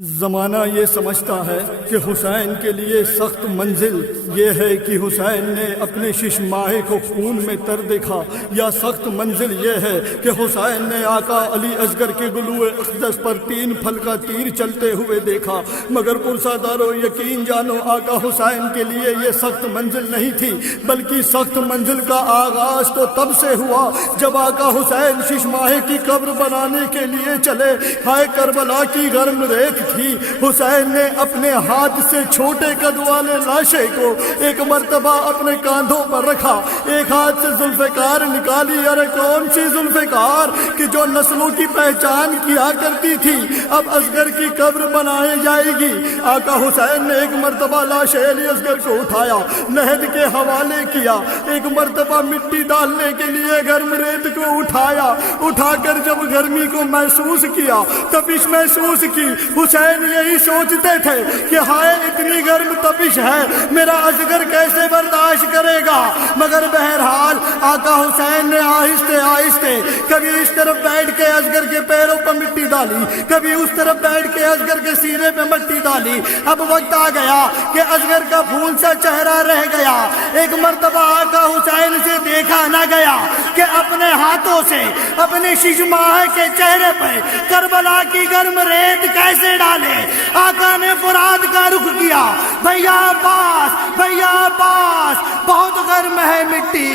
زمانہ یہ سمجھتا ہے کہ حسین کے لیے سخت منزل یہ ہے کہ حسین نے اپنے شش ماہے کو خون میں تر دیکھا، یا سخت منزل یہ ہے کہ حسین نے آقا علی اصغر کے گلوئے اقدس پر 3 پھل کا تیر چلتے ہوئے دیکھا۔ مگر پرسادارو یقین جانو آقا حسین کے لیے یہ سخت منزل نہیں تھی، بلکہ سخت منزل کا آغاز تو تب سے ہوا جب آقا حسین شش ماہے کی قبر بنانے کے لیے چلے۔ ہائے کربلا کی گرم ریت تھی، حسین نے اپنے ہاتھ سے چھوٹے قد والے لاشے کو ایک مرتبہ اپنے کاندھوں پر رکھا، ایک ہاتھ سے ذوالفقار نکالی۔ ارے کون سی ذوالفقار کہ جو نسلوں کی پہچان کیا کرتی تھی، اب اصغر کی قبر بنائی جائے گی۔ آقا حسین نے ایک مرتبہ لاش علی اصغر کو اٹھایا، نہد کے حوالے کیا، ایک مرتبہ مٹی ڈالنے کے لیے گرم ریت کو اٹھایا، اٹھا کر جب گرمی کو محسوس کیا، تپش محسوس کی، حسین یہی سوچتے تھے کہ ہائے اتنی گرم تپش ہے، میرا اصغر کیسے برداشت کرے گا۔ مگر بہرحال آقا حسین نے آہستہ آہستہ کبھی اس طرف بیٹھ کے اصغر کے پیروں پر مٹی ڈالی، کبھی اس طرف بیٹھ کے اصغر کے سینے پہ مٹی ڈالی۔ اب وقت آ گیا کہ اصغر کا پھول سا چہرہ رہ گیا۔ ایک مرتبہ آقا حسین سے دیکھا نہ گیا کہ اپنے ہاتھوں سے اپنے شش ماہ کے چہرے پہ کربلا کی گرم ریت کیسے ڈالے۔ آقا نے فرات کا رخ کیا، بھیا عباس، بھیا عباس، بہت گرم ہے مٹی،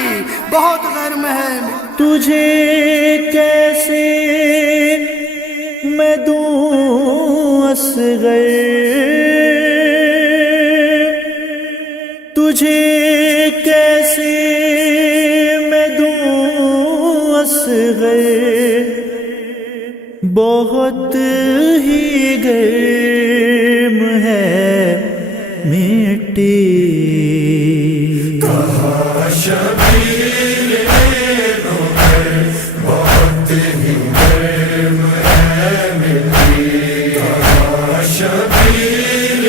بہت گرم ہے مٹی۔ تجھے کیسے میں دوں اصغر، تجھے کیسے میں دوں اصغر، بہت ہی گرم ہے مٹی۔ کہاں شبیر نوکر، بہت ہی گرم ہے مٹی۔ کہاں شبیر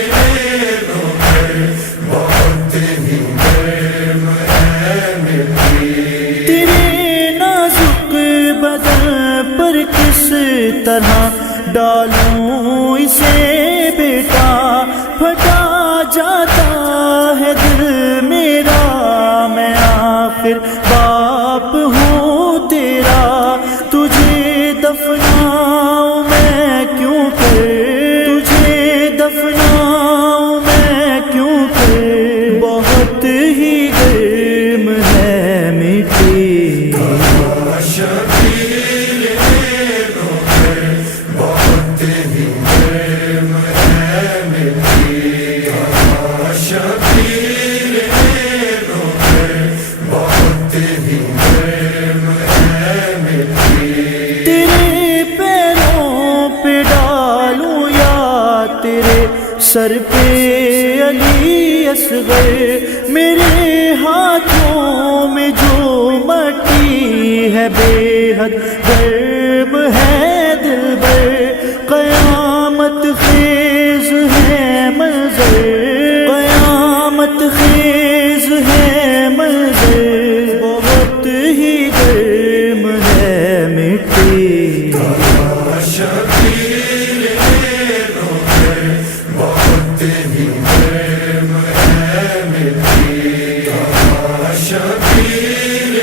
نوکر، بہت ہی گرم ہے مٹی۔ تیرے نازک بدن پر کس طرح ڈالوں اسے بیٹا، پھٹا جاتا ہے دل میرا، میں آخر باپ ہوں تیرا۔ تجھے دفناؤں میں کیوں کر، تجھے دفناؤں میں کیوں کر، بہت ہی گرم ہے مٹی۔ کہاں شبیر نوکر، بہت ہی گرم ہے مٹی۔ کہاں شبیر نوکر، بہت ہی گرم ہے مٹی۔ تیرے پیروں پہ ڈالوں یا تیرے سر پہ علی اصغر، میرے ہاتھوں میں جو مٹی ہے بے حد گرم ہے دلبر، قیامت خیز ہے منظر، قیامت خیز ہے منظر، بہت ہی گرم ہے مٹی۔ کہاں شبیر نوکر، بہت ہی گرم ہے مٹی۔ کہاں شبیر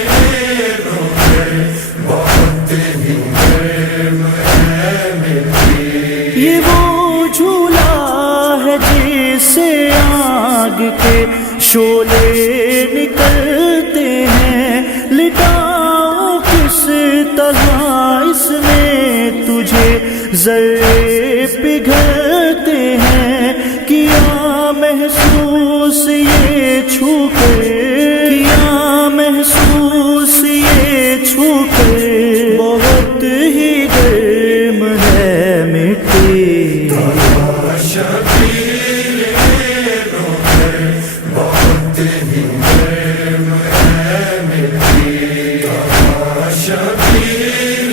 نوکر، بہت ہی گرم ہے مٹی۔ یہ وہ جھولا ہے جس سے آگ کے شعلے نکلتے ہیں، لٹاؤں کس طرح اس میں تجھے ذرے پگھلتے ہیں۔ کیا محسوس یہ چھو کر، کیا محسوس یہ چھو کر، بہت ہی گرم ہے مٹی۔ کہاں شبیر نوکر، بہت ہی گرم ہے مٹی۔ کہاں شبیر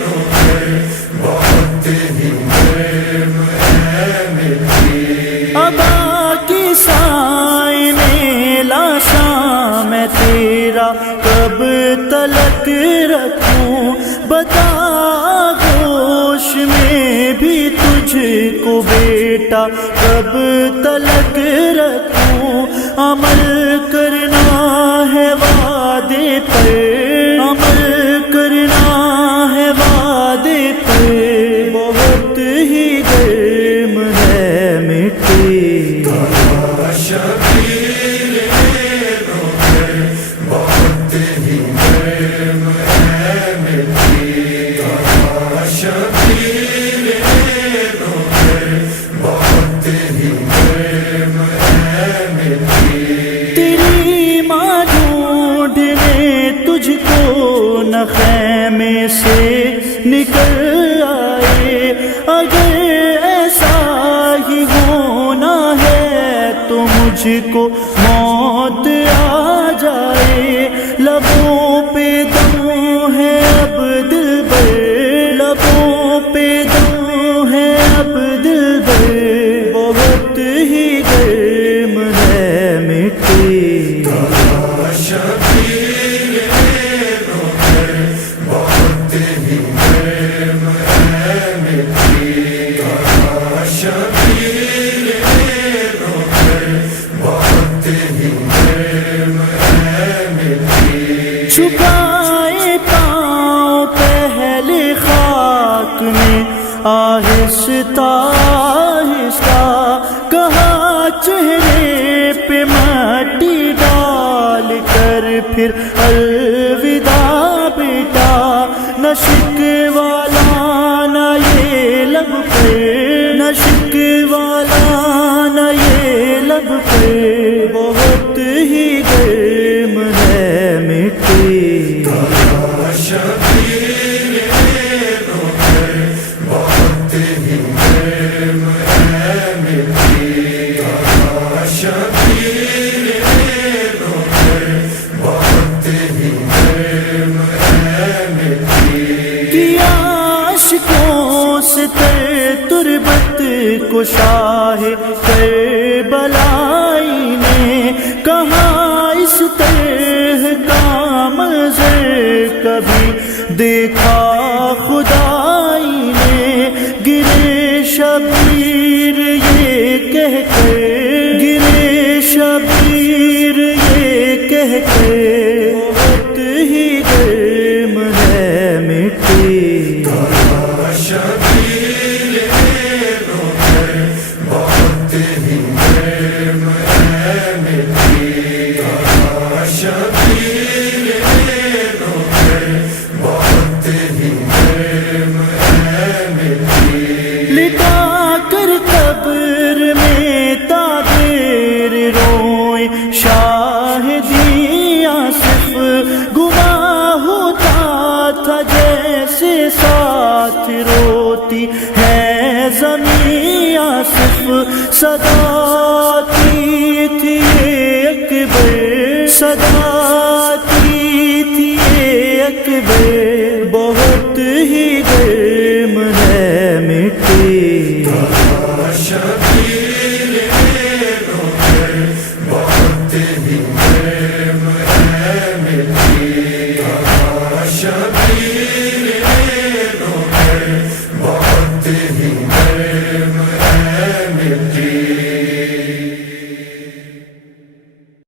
نوکر، بہت ہی گرم ہے مٹی۔ ابا کی سائے میں لاشاں بیٹا کب تلک رکھوں، عمل کرنا ہے وعدے پر، عمل کرنا ہے وعدے پر، بہت ہی گرم ہے مٹی شبیر روح بہت ہی گرم ہے مٹی، شبیر روح بہت ہی گرم ہے مٹی۔ تیری ماں ڈھونڈنے تجھ کو نہ خیمے سے نکل آئے، اگر ایسا ہی ہونا ہے تو مجھ کو موت آ جائے، لبوں پہ دم ہے اب دلبر، لبوں پہ دم ہے اب دلبر، بہت ہی گرم ہے مٹی شبیر روح بہت ہی گرم ہے مٹی، شبیر روح بہت ہی گرم ہے مٹی۔ چھپائے پاؤں پہلے خاک میں آہستہ آہستہ، کہاں چہرے پہ مٹی ڈال کر پھر الوداع بیٹا، نہ شکوالا نہ یہ لب پہ، نہ شکوالا نہ یہ لب پہ، بہت ہی گرم ہے مٹی شبیر روح بہت ہی گرم ہے مٹی، شبیر روح بہت ہی گرم ہے مٹی۔ کیا عاشقوں سے تربت کو شاہ کربلائی نے، کہاں اس طرح کا منظر کبھی دیکھا خدائی نے، گرے شبیر یہ کہہ کر، گرے شبیر یہ کہہ کر، بہت ہی گرم ہے مٹی شبیر روح بہت ہی گرم ہے مٹی، شبیر روح بہت ہی گرم ہے مٹی۔ لٹا کر قبر میں تعبیر روئے شاہدی آصف، گواہ ہوتا تھا جیسے ساتھ روتی ہے زمین آصف، صدا